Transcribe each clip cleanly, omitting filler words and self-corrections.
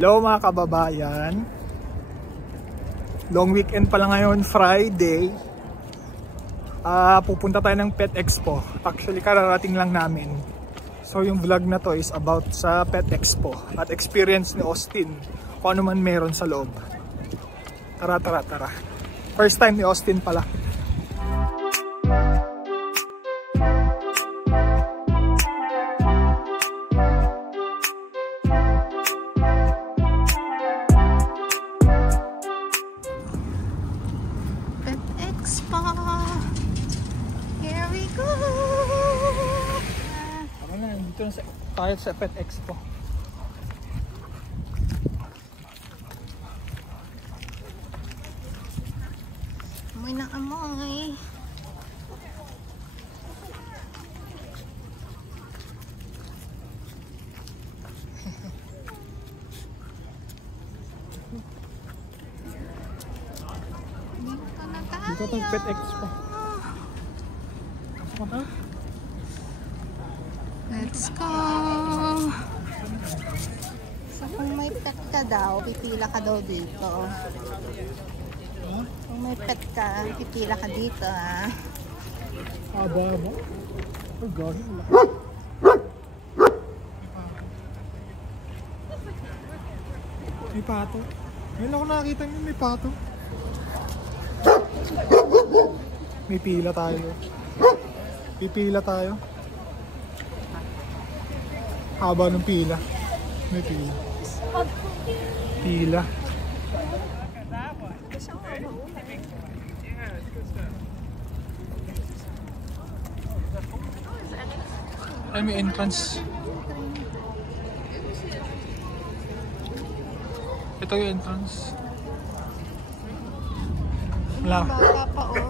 Hello mga kababayan. Long weekend pala ngayon, Friday. Pupunta tayo ng Pet Expo. Actually, kararating lang namin. So yung vlog na to is about sa Pet Expo at experience ni Austin kung ano man meron sa loob. Tara. First time ni Austin pala. Tayo sa Pet Expo. Amoy na amoy. Dito na tayo. Dito tayo Pet Expo. Let's go! So kung may pet ka daw, pipila ka daw dito. Kung may pet ka, pipila ka dito ha. Aba. Oh God. May pato. Ngayon ako nakakita niyo may pato. May pila tayo. Pipila tayo. Haba ng pila. May pila. Pila. Ay, may entrance. Ito yung entrance.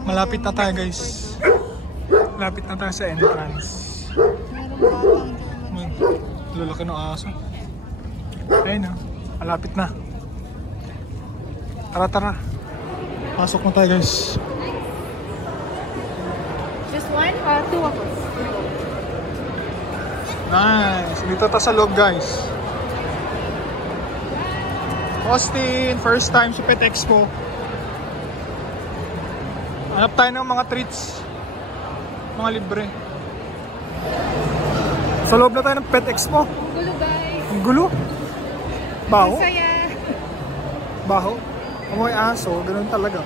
Malapit na tayo guys. Malapit na tayo sa entrance. Lalaki ng aso. Ayun na. Malapit na. Tara. Pasok na tayo guys. Just one or two of us? Nice. Dito tayo sa loob guys. Austin, first time sa Pet Expo. Hanap tayo ng mga treats. Mga libre. Sa loob na tayo ng Pet Expo. Ang gulo guys. Ang gulo? Baho? Masaya. Baho? Amoy aso, ganun talaga.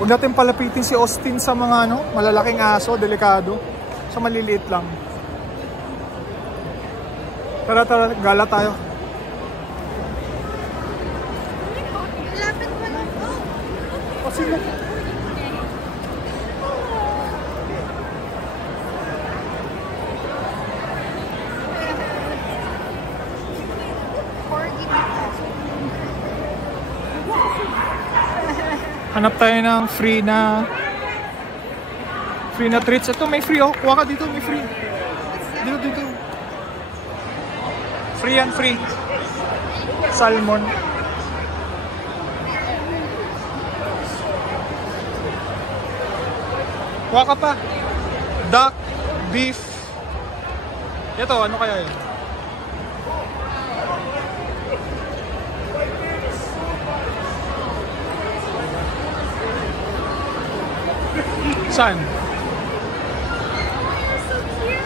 Huwag natin palapitin si Austin sa mga malalaking aso, delikado. Sa maliliit lang. Tara, gala tayo. Lapit mo lang to. O sila. Hanap tayo ng free na treats. Ito may free oh. Kuha ka dito, may free. Dito. Free and free. Salmon. Kuha ka pa. Duck, beef. Ito, ano kaya yun? Saan? So cute.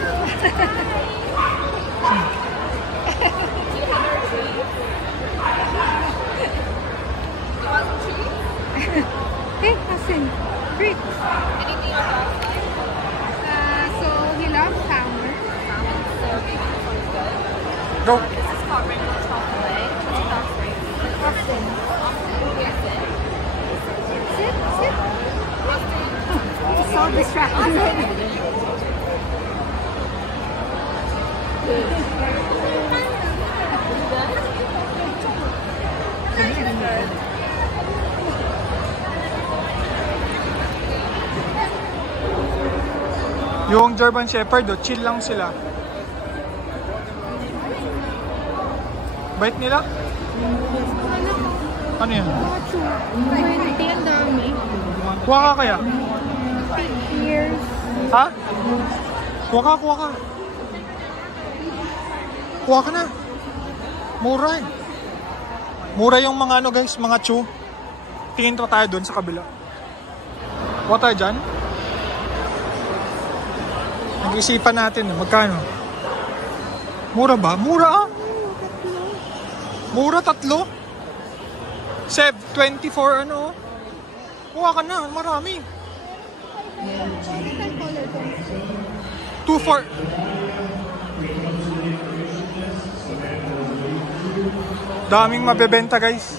Hey, Hassan. Great. Anything your dog likes? So he loves salmon. Go. This is called rainbow chocolate. What's your dog's name? Austin. Sit. He's so distracted. Yung German Shepherd, chill lang sila. Bait nila? Ano yan? Ang dami. Kuha ka kaya? Ears. Ha? Kuha ka. Kuha ka na. Mura eh. Mura yung mga ano guys, mga chew. Tingin pa tayo doon sa kabila. Kuha tayo dyan. Nag-isipan natin, magkano? Mura ba? Mura ah! Mura, 3? Seb, 24 ano? Kuha ka na, marami. 2-4. Daming mabebenta guys.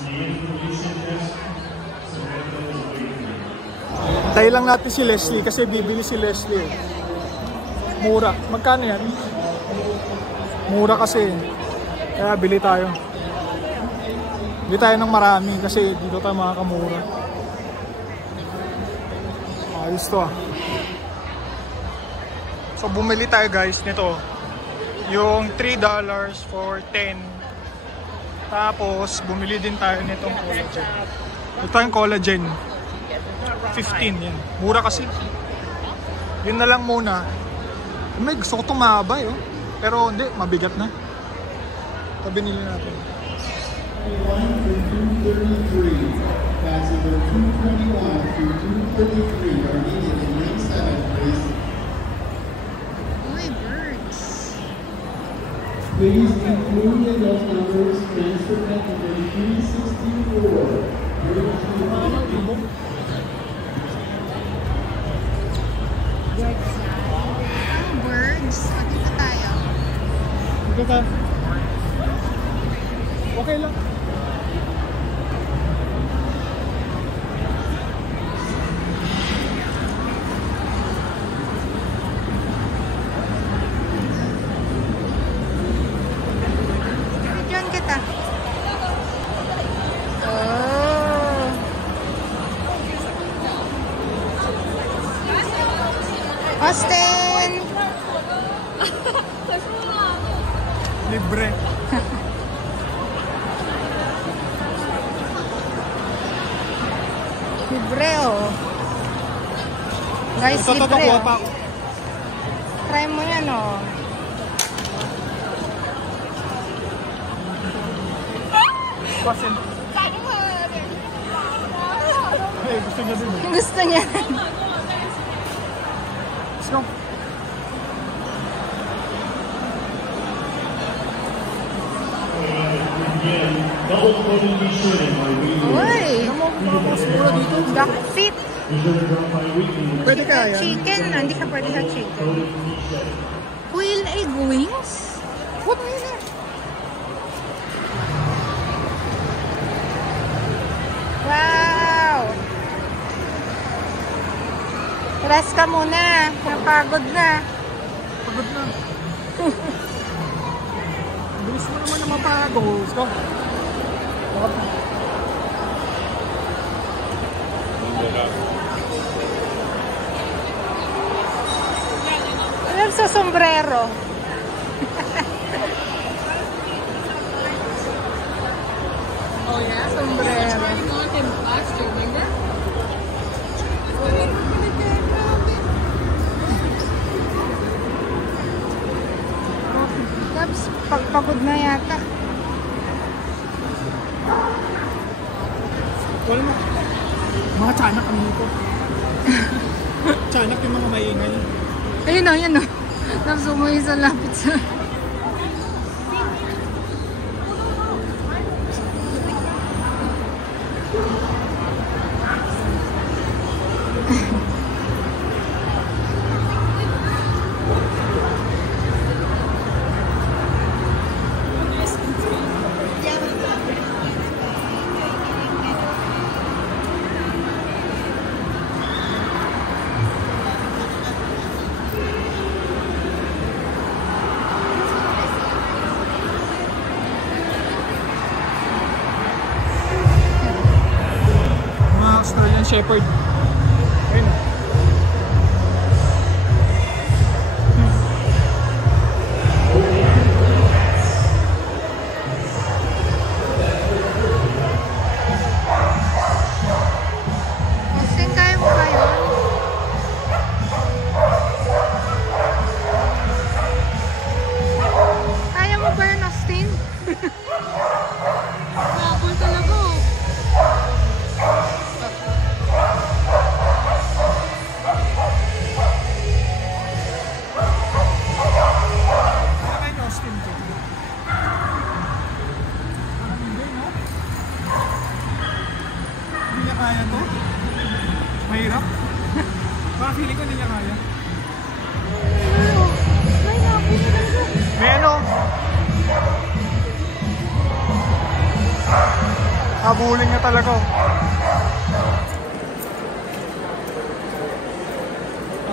Tayo lang natin si Leslie kasi bibili si Leslie. Mura. Magkano yan? Mura kasi. Kaya bili tayo. Bili tayo ng marami kasi dito tayo makakamura. Ayos to ah. So bumili tayo guys nito. Yung $3 for 10. Tapos bumili din tayo nitong collagen. Ito yung collagen. 15 yan. Mura kasi. Yun na lang muna. May gusto ko itong mahaba eh. Pero hindi, mabigat na. Ito binili natin. Passenger 221 through 233 are needed in lane 7, please. Uy, birds. Please include the adult numbers, transfer pet number 364. Birds. Dito tayo. Dito ka. Okay lang. Diyan kita. Oh. Austin! Libre. Libre oh. Guys, Ito, libre kuha oh. pa ako. Try mo yan oh. Pasin. Ay, gusto niya din. Gusto niya. Let's go. Uy! Mura dito. Duck feet. Pwede kaya yan? Chicken. Hindi ka pwede sa chicken. Quail egg wings? What are you there? Wow! Rest ka muna. Napagod na. Pagod na. Bilis mo naman na mapagod. Let's go. Alam sa sombrero. Oh yeah, sombrero. Tapos pagpagod na yata. Wala mo. Mga tiyanak kami nito. Tiyanak yung mga maingay. Ayun o, yan o. Tapos umuwi sa lapit sa... Australian Shepherd. Ayun. Austin, kaya mo ba yun? Kaya mo ba yun, kaya to? Mahirap? Baka feeling ko hindi niya kaya. May ano? Habulin nga talaga.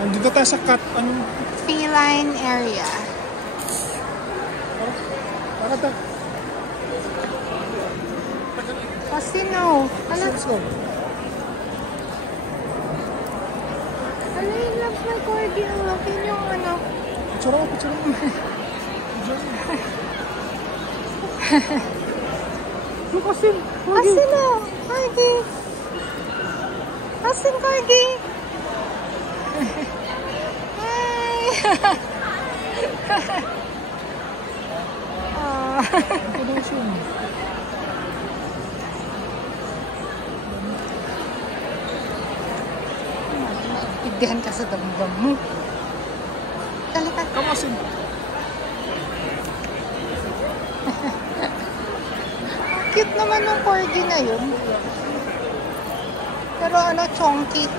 Dito tayo sa cat. Anong? Feline area. Para ta. Kasi no. Let's go. Ano yung loves my corgi? Ang laki yung ano. Picture mo. Kasi no. Corgi. Kasi corgi. Hi. Igdihan ka sa damdam mo. Talikat. Kamasin. Cute naman yung corgi na yun. Pero ano, chonky.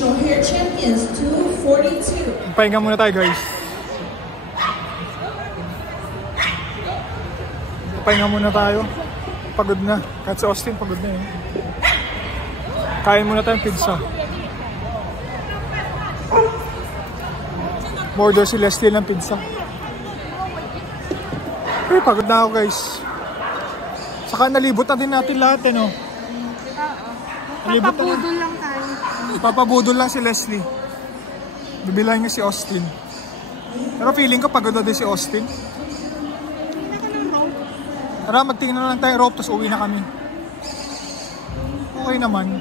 Short hair champions 242. Pahinga muna tayo, guys. Pahinga muna tayo. Pagod na. Kahit si Austin, pagod na eh. Kain muna tayong pizza. Order si Leslie ng pizza. Eh, pagod na ako, guys. Saka nalibot na din natin lahat, eh, no? Papabudol lang tayo. Papabudol lang si Leslie. Bibilahin niya si Austin. Pero feeling ko pagod na din si Austin. Tara, magtingin na lang tayo rope, tapos uwi na kami. Okay naman.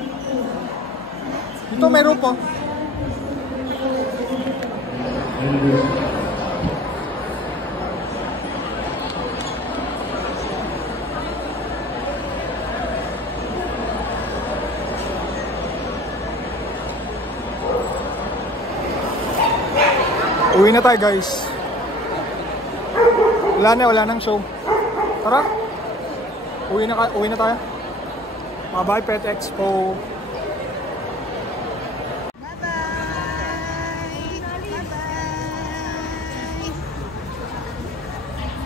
Ito may rope, oh. Uwi na tayo, guys. Wala nang show. Tara. Uwi na tayo. Bye-bye, Pet Expo. Bye-bye. Bye-bye.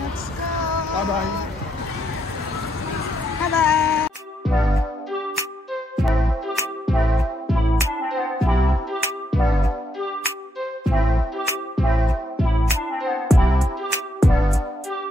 Let's go. Bye-bye.